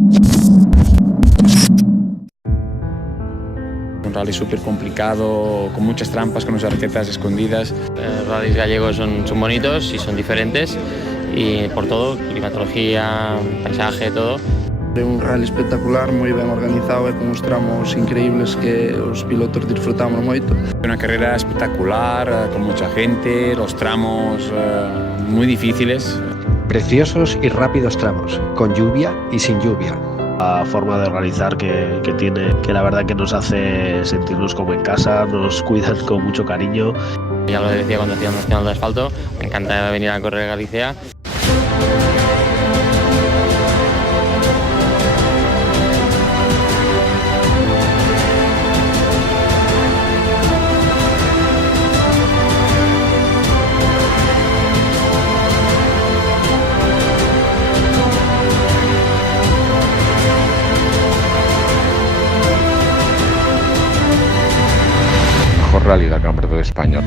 Un rally súper complicado, con muchas trampas, con unas recetas escondidas. Los rallies gallegos son bonitos y son diferentes, y por todo, climatología, paisaje, todo. É un rally espectacular, moi ben organizado e con uns tramos increíbles que os pilotos disfrutamos moito. Una carrera espectacular, con mucha gente, los tramos muy difíciles. Preciosos y rápidos tramos, con lluvia y sin lluvia. La forma de organizar que tiene, que la verdad que nos hace sentirnos como en casa, nos cuidan con mucho cariño. Ya lo decía cuando hacíamos Nacional de Asfalto, me encanta venir a correr a Galicia. Mejor rally del Campeonato de España.